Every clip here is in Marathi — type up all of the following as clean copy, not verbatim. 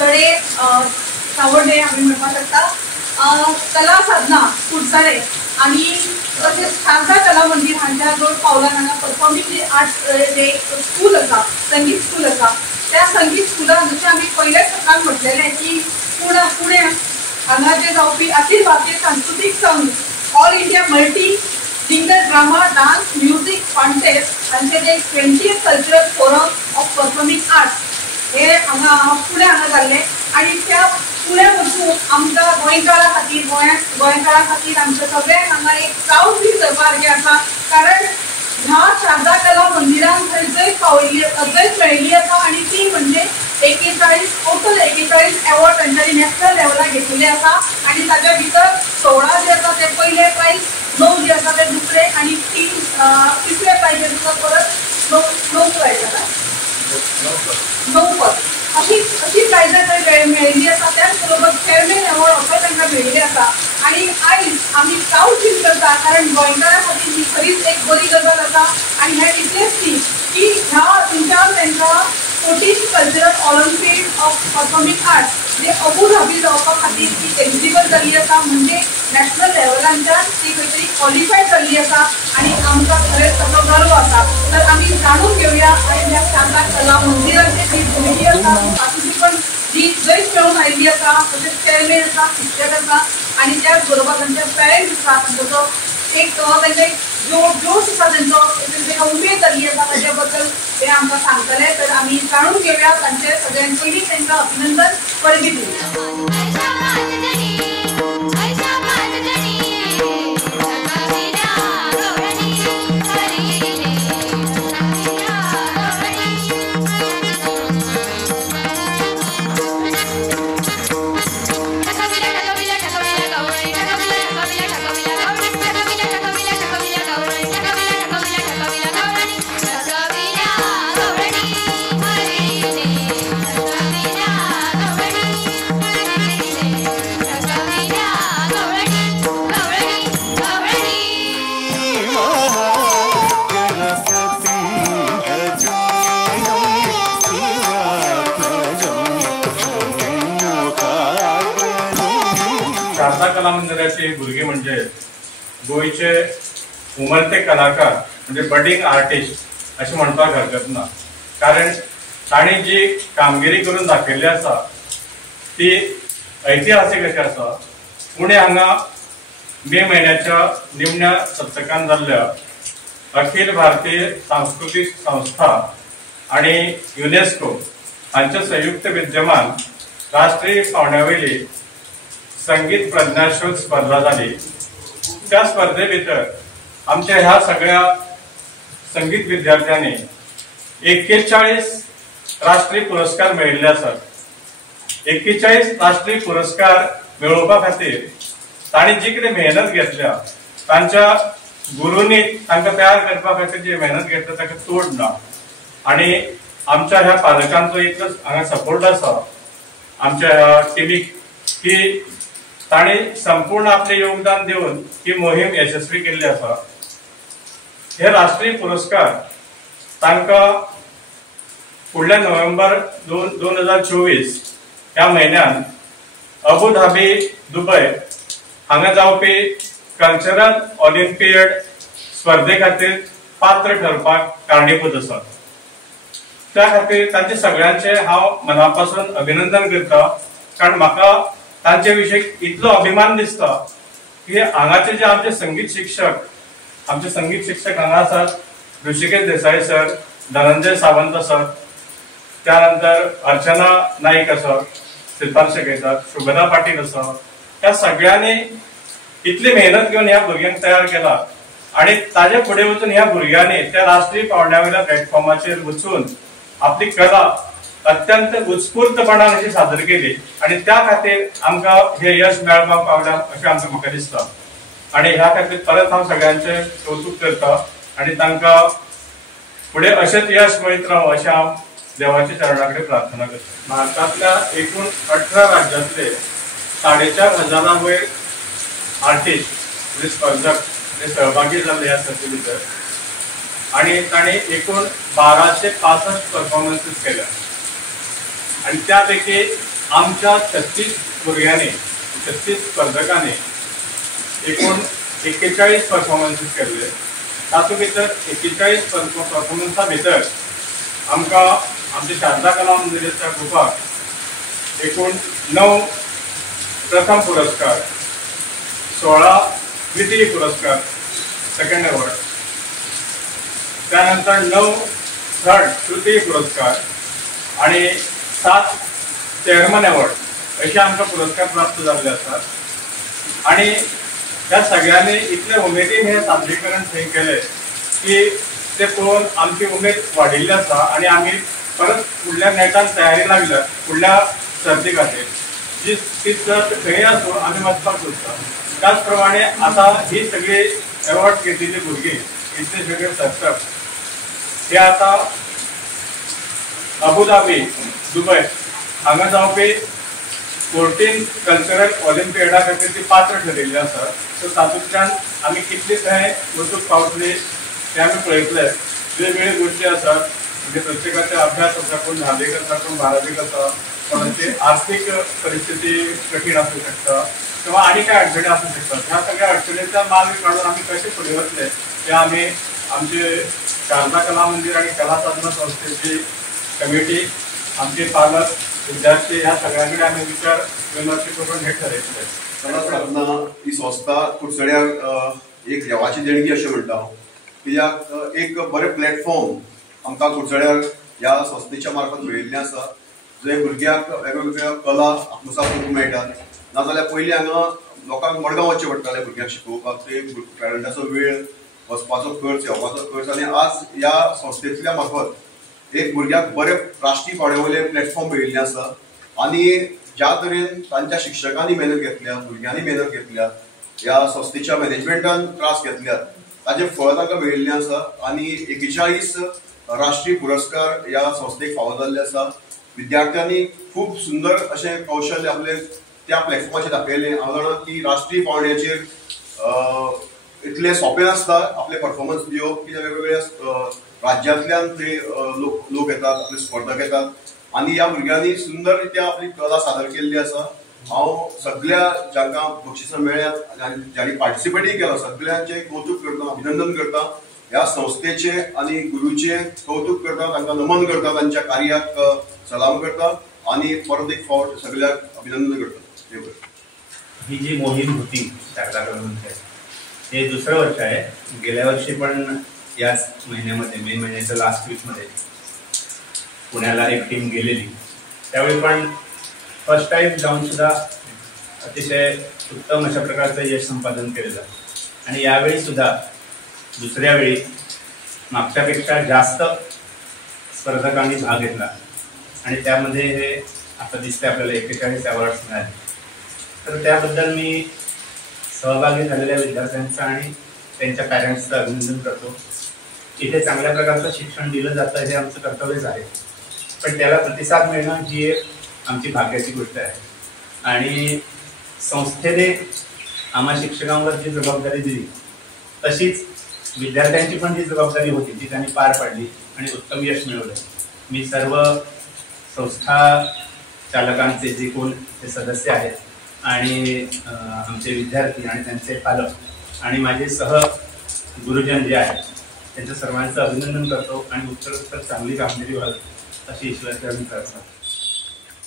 चढे सावडे आम्ही म्हणपाक शकता कला साधना कुडचडे आणि तसेच शारदा कला मंदिर हांच्या जोड पावलां हांगा परफॉर्मिंग जे आर्ट्स जे स्कूल आसा संगीत स्कूल आसा त्या संगीत स्कुलान जशें आमी पयलेच सत्रान म्हटलेलें की पुणे हांगा जे जावपी अखिल भारतीय सांस्कृतिक संघ all India multi singer drama dance music contest हांचे जे 20th cultural forum of performing arts हे हांगा पुणे हांगा जाल्ले आणि त्या पुणे वचून आमकां गोंयकारां खातीर आमच्या सगळ्यांक हांगा एक प्राऊड फील करपासारकें आसा कारण ह्या शारदा कला मंदिरान थंय जैत मेळिल्ली आसा आणि ती म्हणजे 41 अवॉर्ड तांच्यांनी नॅशनल लेवलार घेतिल्ले आसा आणि ताच्या भितर 16 जे आसा ते पयले प्राइज 9 जे आसा ते दुसरे आणि 3 प्राइज आसा परत 9 प्राइज आसा 9 पद अशी प्राइजां थंय मेळिल्ली आसा त्याच बरोबर चेअरमॅन अवॉर्ड असो तांकां मेळिल्ले आसा आणि आयज आमी प्राऊड फील करता कारण गोंयकारां खातीर ही खरीच एक बरी गजाल आसा आणि हें इतलेंच न्ही की ह्या तुमच्यान तांकां 14th cultural Olympic of performing arts जे अबू धाबी जावपा खातीर ती एलिजिबल जाल्ली आसा म्हणजे नॅशनल लेवलांच्यान ती खंय तरी क्वॉलिफाय जाल्ली आसा आणि आमकां खरेंच ताचो गर्व आसा तर आमी जाणून घेवया आयज ह्या शारदा कला मंदिराची जी भुरगीं आसा तातूंतली पण जी जैत मेळून आयिल्ली आसा तशेंच चेअरमॅन आसा शिक्षक आसा आणि त्याच बरोबर तांचे पेरेंट्स आसा तांचो एक तांचे जोश आसा तांकां उमेद जाल्ली आसा ताजे बद्दल ते आमकां सांगतले तर आमी जाणून घेवया तांचे सगळ्यां पयलीं तांकां अभिनंदन परबीं दिवया शारदा कला मंदिराचे भुरगे म्हणजे गोयचे उमरते कलाकार म्हणजे बडिंग आर्टिस्ट असे म्हणपाक हरकत ना कारण ताणी जी कामगिरी करून दाखयल्ली आसा ती ऐतिहासीक अशी आसा पुणे हांगा मे महिन्याच्या निमण्या सप्तकान जाल्ल्या अखिल भारतीय सांस्कृतिक संस्था आणि युनेस्को हांचे संयुक्त विद्यमान राष्ट्रीय पावण्यावेली संगीत प्रज्ञाशोध स्पर्धा जाली त्या स्पर्धे भितर आमच्या ह्या सगळ्या संगीत विद्यार्थ्यांनी 41 राष्ट्रीय पुरस्कार मेळिल्ले आसात 41 राष्ट्रीय पुरस्कार मेळोवपा खातीर तांणी जी कितें मेहनत घेतल्या तांच्या गुरूंनी तांकां तयार करपा खातीर जी मेहनत घेतल्या ताका तोड ना आणि आमच्या ह्या पालकांचो इतलोच हांगा सपोर्ट आसा आमच्या ह्या टिमीक की ताणी संपूर्ण आपले योगदान देऊन ही मोहीम यशस्वी केल्ली आसा हे राष्ट्रीय पुरस्कार तांकां फुडल्या नोव्हेंबर 2024 ह्या म्हयन्यान अबू धाबी दुबय हांगा जावपी कल्चरल ऑलिम्पियड स्पर्धे खातीर पात्र ठरपाक कारणीभूत आसा त्या खातीर तांचे सगळ्यांचे हांव मनापासून अभिनंदन करता कारण म्हाका तांचे विषयी इतलो अभिमान दिसता की हांगाचे जे आमचे संगीत शिक्षक हांगा आसात ऋषिकेश देसाई सर धनंजय सावंत सर त्यानंतर अर्चना नाईक आसात सिद्धार्थ शिकयतात शुभदा पाटील आसा ह्या सगळ्यांनी इतली मेहनत घेऊन ह्या भुरग्यांक तयार केला आणि ताजे फुडें वचून ह्या भुरग्यांनी त्या राष्ट्रीय पावंड्यावयल्या प्लॅटफॉर्माचेर वचून आपली कला अत्यंत उत्स्फूर्तपणान अशी सादर केली आणि त्या खातीर आमकां हे यश मेळपाक पावलां अशें आमकां म्हाका दिसता आणि ह्या खातीर परत हांव सगळ्यांचे कौतुक करता आणि तांकां फुडें अशेंच यश मेळीत रावो अशें हांव देवाच्या चरणा कडेन प्रार्थना करता भारतांतल्या एकूण 18 राज्यांतले 4,500 वयर आर्टिस्ट म्हणजे स्पर्धक हे सहभागी जाल्ले ह्या सर्ती भितर आणि तांणी एकूण 1265 परफॉर्मन्सीस केल्या आणि त्यापैकी आमच्या 36 भुरग्यांनी 36 स्पर्धकांनी एकूण 41 परफॉर्मन्सीस केल्ले. तातूंत भितर 41 परफॉर्मन्सा भितर आमकां आमच्या शारदा कला मंदिराच्या ग्रुपाक एकूण 9 प्रथम पुरस्कार, 16 द्वितीय पुरस्कार सेकंड अवॉर्ड, त्यानंतर 9 थर्ड तृतीय पुरस्कार आणि 7 चेअरमन अवॉर्ड असे आमकां पुरस्कार प्राप्त जाल्ले आसात. आणि त्या सगळ्यांनी इतले उमेदीन हे सादरीकरण थंय केले की ते पळोवन आमची उमेद वाडिल्ली आसा आणि आमी परत फुडल्या नेटान तयारी लागल्या फुडल्या सर्ती खातीर. जी ती सर्त खंय आसूं आमी वचपाक सोदता. त्याच प्रमाणे आता ही सगळी अवॉर्ड घेतिल्ली भुरगीं इतले सगळे सर्तक हे आता अबुधाबी दुबय हांगा जावपी 14 कल्चरल ऑलिंपियाडा खातीर ती पात्र ठरिल्ली आसा. सो तातूंतल्यान आमी कितली थंय वचूंक पावतली ते आमी पळयतले. वेगवेगळ्यो गोश्टी आसात, म्हणजे प्रत्येकाचे अभ्यास आसा, कोण 10वीक आसा, कोण 12वीक आसा, कोणाची आर्थीक परिस्थिती कठीण आसूं शकता किंवा आनी काय अडचणी आसूं शकतात. ह्या सगळ्या अडचणींचा मार्ग काढून आमी कशे फुडें वतले ते आमी आमचे शारदा कला मंदिर आणि कला साधना संस्थेची कमिटी, आमचे पालक, विद्यार्थी ह्या सगळ्यांकडे आम्ही विचार विमर्श करून हे ठरयतले. कला साधना ही संस्था कुडचड्याक एक देवाची देणगी अशें म्हणटा. कित्याक एक बरें प्लॅटफॉर्म आमकां कुडचड्यार ह्या संस्थेच्या मार्फत मेळिल्लें आसा, जंय भुरग्यांक वेगवेगळ्यो कला आत्मसात करूंक मेळटात. नाजाल्यार पयलीं हांगा लोकांक मडगांव वचचें पडटालें भुरग्यांक शिकोवपाक. ते पेरंटाचो वेळ, वचपाचो खर्च, येवपाचो खर्च, आनी आज ह्या संस्थेंतल्या मार्फत एक भुरग्याक बरें राष्ट्रीय पावड्या प्लॅटफॉर्म मेळिल्लें आसा. आनी ज्या तरेन तांच्या शिक्षकांनी मेहनत घेतल्या, भुरग्यांनी मेहनत घेतल्या, ह्या संस्थेच्या मॅनेजमेंटान त्रास घेतल्यात, ताजें फळ तांकां मेळिल्लें आसा. आनी 41 राष्ट्रीय पुरस्कार ह्या संस्थेक फावो जाल्ले आसा. विद्यार्थ्यांनी खूब सुंदर अशें कौशल्य आपले त्या प्लॅटफॉर्माचेर दाखयलें. हांव जाणा की राष्ट्रीय पावंड्याचेर इतलें सोंपें नासता आपले परफॉर्मन्स दिवप, कित्याक वेगवेगळ्या राज्यांतल्यान ते लोक येतात, आपले स्पर्धक येतात. आनी ह्या भुरग्यांनी सुंदर रित्या आपली कला सादर केल्ली आसा. हांव सगळ्या जांकां बक्षिसां मेळ्ळ्यात आनी ज्यांनी पार्टिसिपेटूय केला सगळ्यांचें कौतुक करता, अभिनंदन करता. ह्या संस्थेचे आनी गुरूचे कौतुक करता, तांकां नमन करता, तांच्या कार्याक सलाम करता आनी परत एक फावट सगळ्यांक अभिनंदन करता. ही जी मोहीम होती शारदा कला मंदिर, हे दुसरं वर्ष आहे. गेल्या वर्षी पण याच महिन्यामध्ये, मे महिन्याच्या लास्ट वीकमध्ये पुण्याला एक टीम गेलेली. त्यावेळी पण फर्स्ट टाइम जाऊन सुद्धा अतिशय उत्तम अशा प्रकारचं यश संपादन केलेलं. आणि यावेळी सुद्धा दुसऱ्या वेळी मागच्यापेक्षा जास्त स्पर्धकांनी भाग घेतला आणि त्यामध्ये हे आता दिसते आपल्याला 41 अवॉर्ड्स मिळाले. तर त्याबद्दल मी सहभागी झालेल्या विद्यार्थ्यांचं आणि त्यांच्या पॅरेंट्सचं अभिनंदन करतो. इथे चांगल्या प्रकारचं शिक्षण दिलं जातं हे आमचं कर्तव्यच आहे, पण त्याला प्रतिसाद मिळणं ही एक आमची भाग्याची गोष्ट आहे. आणि संस्थेने आम्हा शिक्षकांवर जी जबाबदारी दिली तशीच विद्यार्थ्यांची पण जी जबाबदारी होती ती त्यांनी पार पाडली आणि उत्तम यश मिळवलं. मी सर्व संस्था चालकांचे जे कोण ते सदस्य आहेत आणि आमचे विद्यार्थी आणि त्यांचे पालक आणि माझे सह गुरुजन जे आहेत त्यांच्या सर्वांचं अभिनंदन करतो आणि उत्तरोत्तर चांगली कामगिरी व्हावी अशी ईश्वराचरणी करतो.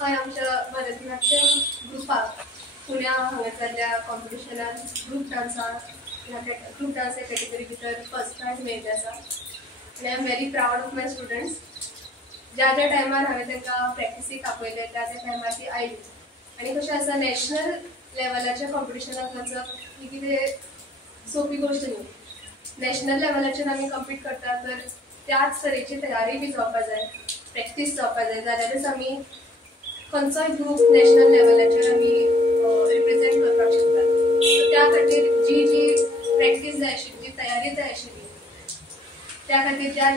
हय, आमच्या भरतनाट्यम ग्रुपाक पुण्या हांगासरल्या कॉम्पिटिशनान ग्रुप डान्स कॅटेगरी भितर फर्स्ट प्रायज मेळिल्लें आसा. आनी I am very proud of my students. ज्या टायमार हांवें तांकां प्रॅक्टिसीक आपयलें त्या टायमार ती आयली. आनी कशें आसा, नॅशनल लेवलाच्या कॉम्पिटिशनाक वचप ही कितें सोपी गोश्ट न्ही. नॅशनल लेवलाचेर आमी कम्पीट करता तर त्याच तरेची तयारी बी जावपाक जाय, प्रॅक्टीस जावपाक जाय, जाल्यारच आमी खंयचोय ग्रूप नॅशनल लेवलाचेर आमी रिप्रेझेंट करपाक शकतात. सो त्या खातीर जी प्रॅक्टीस जाय आशिल्ली, जी तयारी जाय आशिल्ली, त्या खातीर ज्या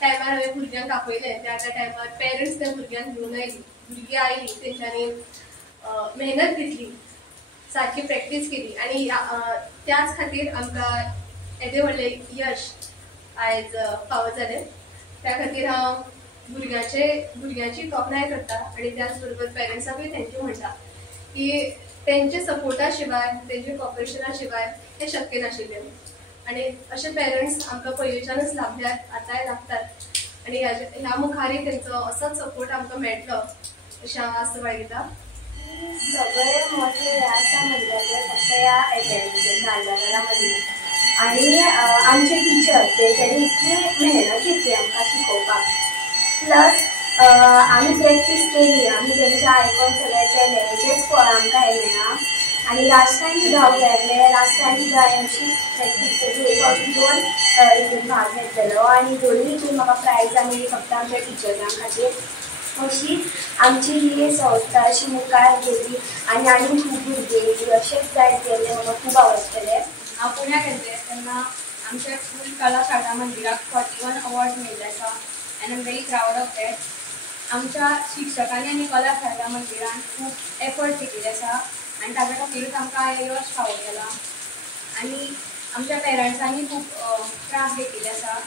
टायमार हांवें भुरग्यांक आपयलें त्या टायमार पेरंट्स त्या भुरग्यांक घेवन आयली, भुरगीं आयली, तेंच्यांनी मेहनत घेतली, सारकी प्रॅक्टीस केली आनी त्याच खातीर आमकां येदें व्हडलें यश आयज फावो जालें. त्या खातीर हांव भुरग्याची तोखणाय करता आणि त्याच बरोबर पेरेंट्सांकूय थँक्यू म्हणटा की त्यांचे सपोर्टा शिवाय त्यांचे कॉपरेशना शिवाय हे शक्य नाशिल्लें आणि असे पेरेंट्स आमकां पयलींच्यानच लाभल्यात आतांय लागतात आणि ह्या मुखारय तेंचो असोच सपोर्ट आमकां मेळटलो अशें हांव आस्त बाळगिता. सगळे मोठे हे आसा म्हणजे फक्त ह्या एकेडमीचे शारदा मंदिर आणि आमचे टिचर्स तेंच्यांनी इतली मेहनत घेतली आमकां शिकोवपाक प्लस आमी प्रॅक्टीस केली आमी तेंच्या आयकून सगळें केलें हेचेच फळ आमकां हें मेळ्ळा आणि लास्ट टायम सुद्दां हांव गेल्लें लास्ट टायम सुद्दां हांवें अशी प्रॅक्टीस केली 1-2 हितून भाग घेतलेलो आणि दोनूय हितून म्हाका प्रायजां मेळ्ळी फक्त आमच्या टिचर्सां खातीर अशीच आमची ही संस्था अशी मुखार गेली आणि आनी खूब भुरगे अशेंच जायत गेले म्हाका खूब आवडटलें. हांव पुण्याक गेल्लें तेन्ना आमच्या स्कूल कला शारदा मंदिराक 41 अवॉर्ड मेळिल्ले आसा end I am very proud of that. आमच्या शिक्षकांनी आनी कला शारदा मंदिरान खूब एफर्ट घेतिल्ले आसा आनी ताच्या खातीरूच आमकां हें यश फावो केलां आनी आमच्या पेरंट्सांनी खूब त्रास घेतिल्ले आसा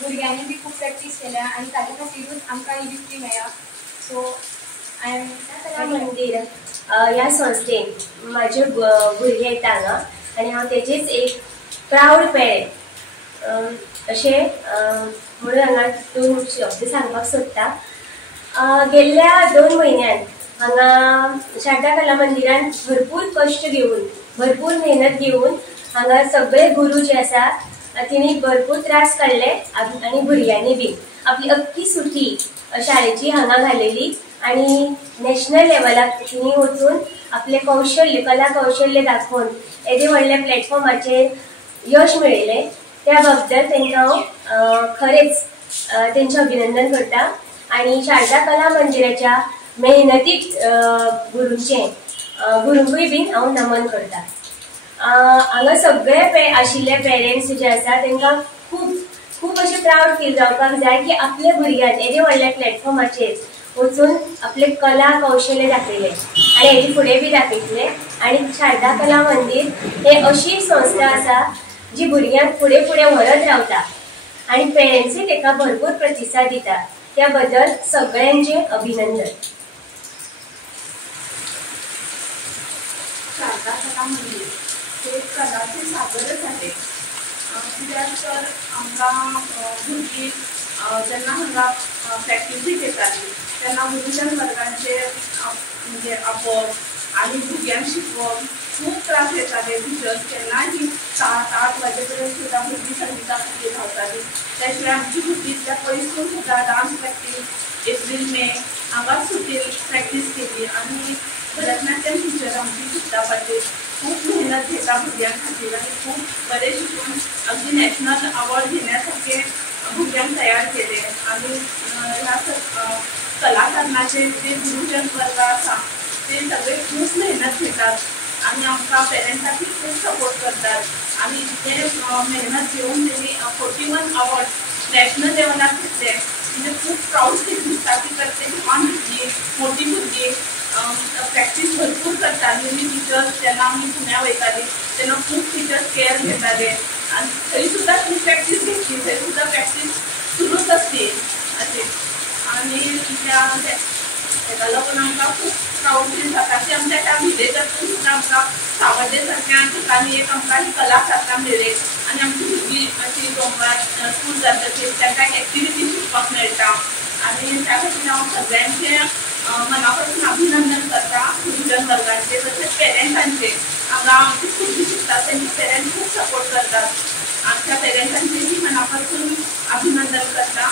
भुरग्यांनी बी खूब प्रॅक्टीस केल्या आनी ताच्या खातीरूच आमकां ही विक्ट्री मेळ्ळा. सो आय एम कला मंदिर ह्या संस्थेन म्हाजे भुरगे येता हांगा आनी हांव तेजेच एक प्राऊड पेरेंट अशें म्हणून हांगा 2 शब्द सांगपाक सोदता. गेल्ल्या 2 म्हयन्यान हांगा शारदा कला मंदिरान भरपूर कश्ट घेवन भरपूर मेहनत घेवन हांगा सगळे गुरू जे आसा तिणी भरपूर त्रास काडले आनी भुरग्यांनी बी आपली अख्खी सुटी शाळेची हांगा घालेली आणि नॅशनल लेवलाक तिणी वचून आपले कौशल्य कला कौशल्य दाखोवन येदे व्हडल्या प्लॅटफॉर्माचेर यश मेळयलें त्या बद्दल तांकां हांव खरेंच तेंचें अभिनंदन करता आणि शारदा कला मंदिराच्या मेहनतीक गुरूंकूय बीन हांव नमन करता. हांगा सगळे आशिल्ले पेरेंट्स जे आसा तांकां खूब अशें प्राऊड फील जावपाक जाय की आपल्या भुरग्यान येदे व्हडल्या प्लॅटफॉर्माचेर वचून आपले कला कौशल्य दाखयले आनी हेजे फुडें बी दाखयतले आनी शारदा कला मंदिर हे अशी संस्था आसा जी भुरग्यांक फुडें व्हरत रावता आनी पेरेंट्सूय ताका भरपूर प्रतिसाद दिता त्या बद्दल सगळ्यांचे अभिनंदन. शारदा कला मंदिर हे कलाचे सागरच आहे कित्याक तर आमकां भुरगीं जेन्ना हांगा प्रॅक्टिसीक येतालीं तेन्ना गुरुजन वर्गांचे म्हणजे आपोवप आनी भुरग्यांक शिकोवप खूब त्रास येताले. टिचर्स केन्नाय ही 7-8 वाजे पर्यंत सुद्दां भुरगीं संगिता खातीर रावतालीं. त्या शिवाय आमची भुरगीं इतल्या पयसून सुद्दां डान्स प्रॅक्टीस एप्रील मे हांगाच सुटीर प्रॅक्टीस केली आनी भरतनाट्यम टिचर आमची सुद्दां खातीर खूब मेहनत घेता भुरग्यां खातीर आनी खूब बरें शिकून अगदी नॅशनल अवॉर्ड घेण्यासारखे भुरग्यांक तयार केले. आनी ह्या कलाकारणाचे जे गुरुजन वर्ग आसा ते सगळे खूब मेहनत घेतात आनी आमकां पेरंट्सांनी खूब सपोर्ट करतात आनी इतले मेहनत घेवन तेणी 41 अवॉर्ड नॅशनल लेवलार घेतले म्हणजे खूब प्राऊड फील दिसता की प्रत्येक ल्हान भुरगीं मोठी भुरगीं प्रॅक्टीस भरपूर करतालीं आनी टिचर्स जेन्ना आमी पुण्या वयतालीं तेन्ना खूब टिचर्स केअर घेताले आनी थंय सुद्दां खूब प्रॅक्टीस घेतली थंय सुद्दां प्रॅक्टीस सुरूच आसली अशें आनी ताका लागून आमकां खूब प्राऊड फील जाता की आमच्या त्या विलेजांतून सुद्दां आमकां सावड्डे सारक्या ठिकाणी एक आमकां ही कला शाखा मेळ्ळी आनी आमची भुरगीं अशी दोंगर स्कूल जातकीर तांकां एक्टिविटी शिकपाक मेळटा आनी त्या खातीर हांव सगळ्यांचें मना पासून अभिनंदन करता गुरुजन वर्गांचे तशेंच पेरंट्सांचे. हांगा आमची भुरगीं शिकतात तेंचे पेरंट्स खूब सपोर्ट करतात आमच्या पेरंट्सांचेंय मना पासून अभिनंदन करता.